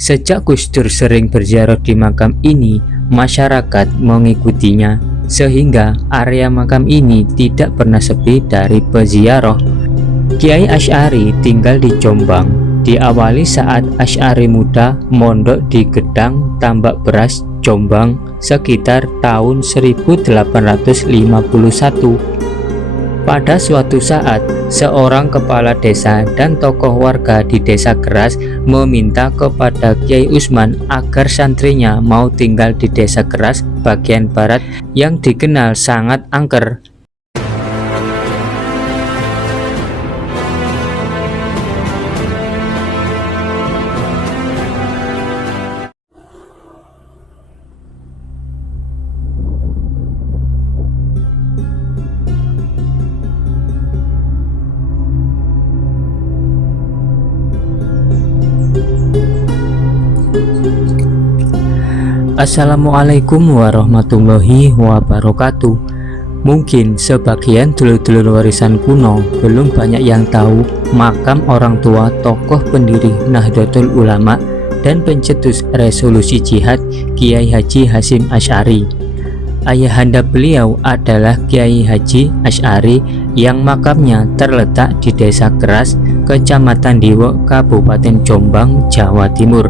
Sejak Gus Dur sering berziarah di makam ini, masyarakat mengikutinya, sehingga area makam ini tidak pernah sepi dari peziarah. Kiai Asy'ari tinggal di Jombang. Diawali saat Asy'ari muda mondok di Gedang Tambak Beras, Jombang sekitar tahun 1851. Pada suatu saat, seorang kepala desa dan tokoh warga di Desa Keras meminta kepada Kiai Usman agar santrinya mau tinggal di Desa Keras bagian barat yang dikenal sangat angker. Assalamualaikum warahmatullahi wabarakatuh. Mungkin sebagian dulur-dulur warisan kuno belum banyak yang tahu makam orang tua tokoh pendiri Nahdlatul Ulama dan pencetus resolusi jihad Kiai Haji Hasyim Asy'ari. Ayahanda beliau adalah Kiai Haji Asy'ari yang makamnya terletak di Desa Keras, Kecamatan Diwo, Kabupaten Jombang, Jawa Timur.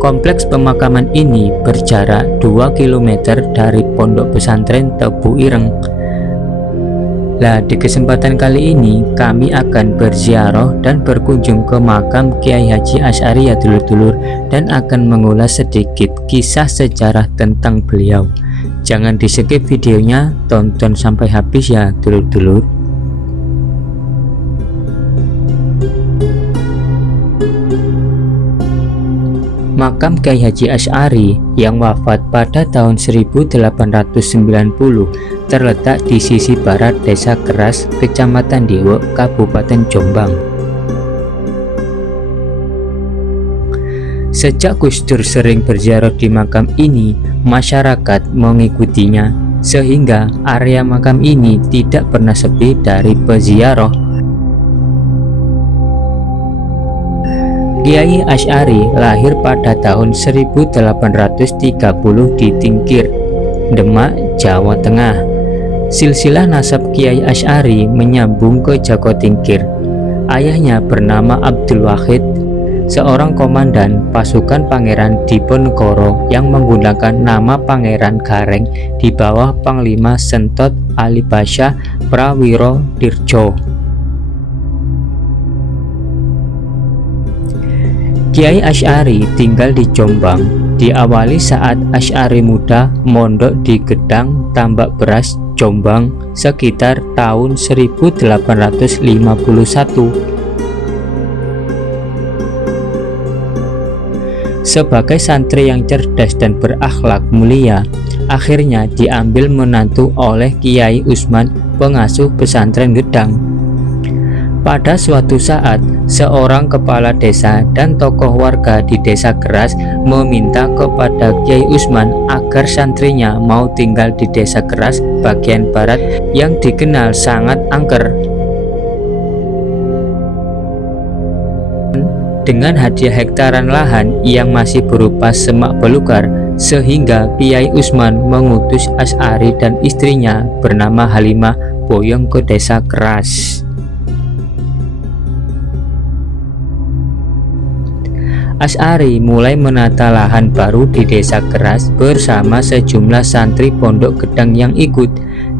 Kompleks pemakaman ini berjarak 2 km dari Pondok Pesantren Tebu Ireng. Nah, di kesempatan kali ini kami akan berziarah dan berkunjung ke makam Kiai Haji Asy'ari ya dulur-dulur, dan akan mengulas sedikit kisah sejarah tentang beliau. Jangan di skip videonya, tonton sampai habis ya dulur-dulur. Makam Kiai Haji Asy'ari yang wafat pada tahun 1890 terletak di sisi barat Desa Keras, Kecamatan Diwo, Kabupaten Jombang. Sejak Gus Dur sering berziarah di makam ini, masyarakat mengikutinya, sehingga area makam ini tidak pernah sepi dari peziarah. Kiai Asy'ari lahir pada tahun 1830 di Tingkir, Demak, Jawa Tengah. Silsilah nasab Kiai Asy'ari menyambung ke Joko Tingkir. Ayahnya bernama Abdul Wahid, seorang komandan pasukan Pangeran Diponegoro yang menggunakan nama Pangeran Gareng di bawah Panglima Sentot Alibasya Prawiro Dirjo. Kiai Asy'ari tinggal di Jombang. Diawali saat Asy'ari muda mondok di Gedang Tambak Beras, Jombang sekitar tahun 1851. Sebagai santri yang cerdas dan berakhlak mulia, akhirnya diambil menantu oleh Kiai Usman, pengasuh pesantren Gedang. Pada suatu saat, seorang kepala desa dan tokoh warga di Desa Keras meminta kepada Kiai Usman agar santrinya mau tinggal di Desa Keras bagian barat yang dikenal sangat angker. Dengan hadiah hektaran lahan yang masih berupa semak belukar, sehingga Kiai Usman mengutus Asy'ari dan istrinya bernama Halimah boyong ke Desa Keras. Asy'ari mulai menata lahan baru di Desa Keras bersama sejumlah santri pondok Gedang yang ikut.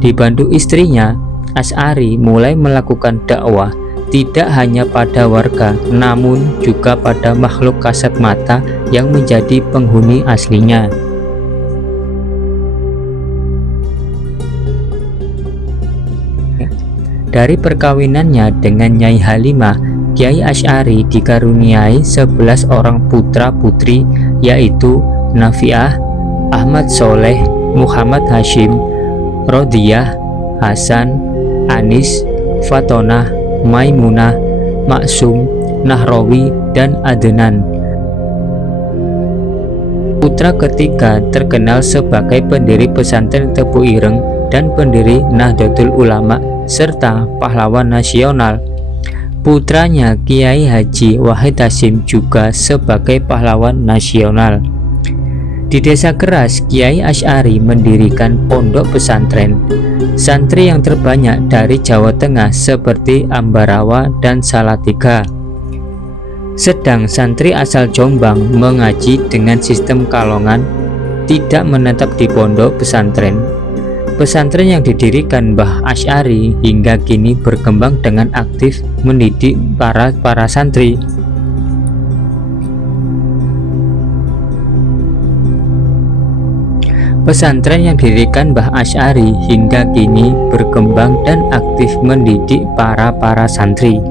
Dibantu istrinya, Asy'ari mulai melakukan dakwah tidak hanya pada warga, namun juga pada makhluk kasat mata yang menjadi penghuni aslinya. Dari perkawinannya dengan Nyai Halimah, Kiai Asy'ari dikaruniai 11 orang putra-putri, yaitu Nafi'ah, Ahmad Soleh, Muhammad Hashim, Rodiyah, Hasan, Anis, Fatonah, Maimunah, Maksum, Nahrawi, dan Adnan. Putra ketiga terkenal sebagai pendiri pesantren Tebu Ireng dan pendiri Nahdlatul Ulama, serta pahlawan nasional. Putranya Kiai Haji Wahid Hasyim juga sebagai pahlawan nasional. Di Desa Keras, Kiai Asy'ari mendirikan pondok pesantren. Santri yang terbanyak dari Jawa Tengah seperti Ambarawa dan Salatiga. Sedang santri asal Jombang mengaji dengan sistem kalongan, tidak menetap di pondok pesantren. Pesantren yang didirikan Mbah Asy'ari hingga kini berkembang dengan aktif mendidik para santri. Pesantren yang didirikan Mbah Asy'ari hingga kini berkembang dan aktif mendidik para santri.